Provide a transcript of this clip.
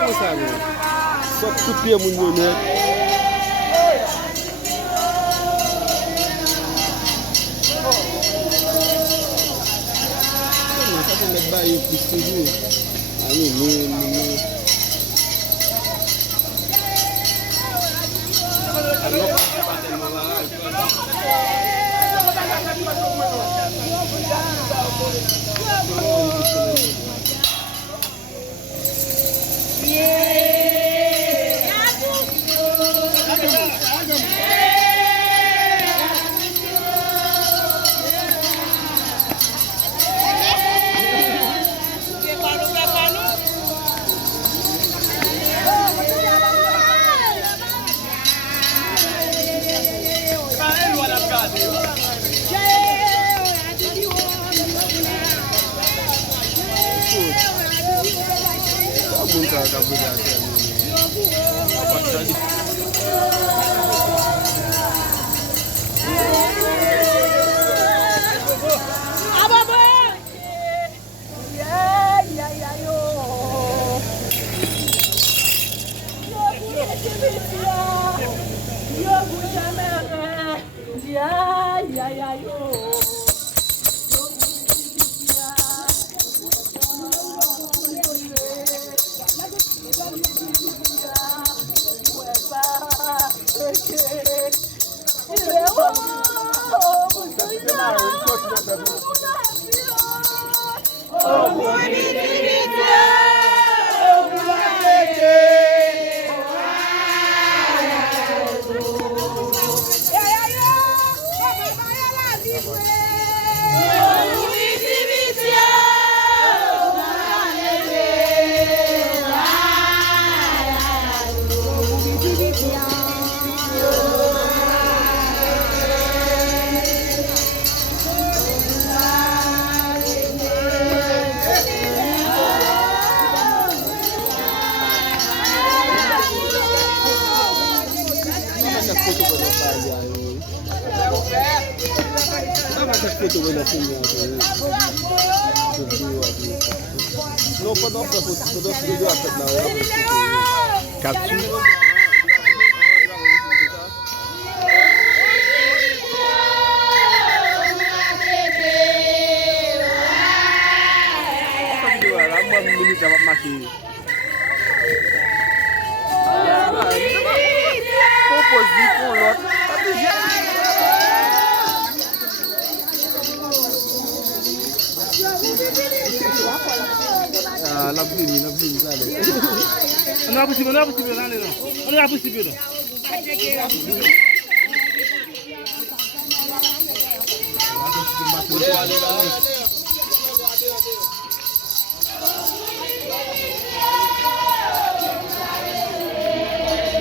Mwen sa men. Sok tout pied moun yo net. Sa kon met baye plus toujou. Ani men. Non, pas dans la photo, dans ce vidéo à cette là. Capture. La vini, allez. On a possible, allez, non. On a possible. Allez.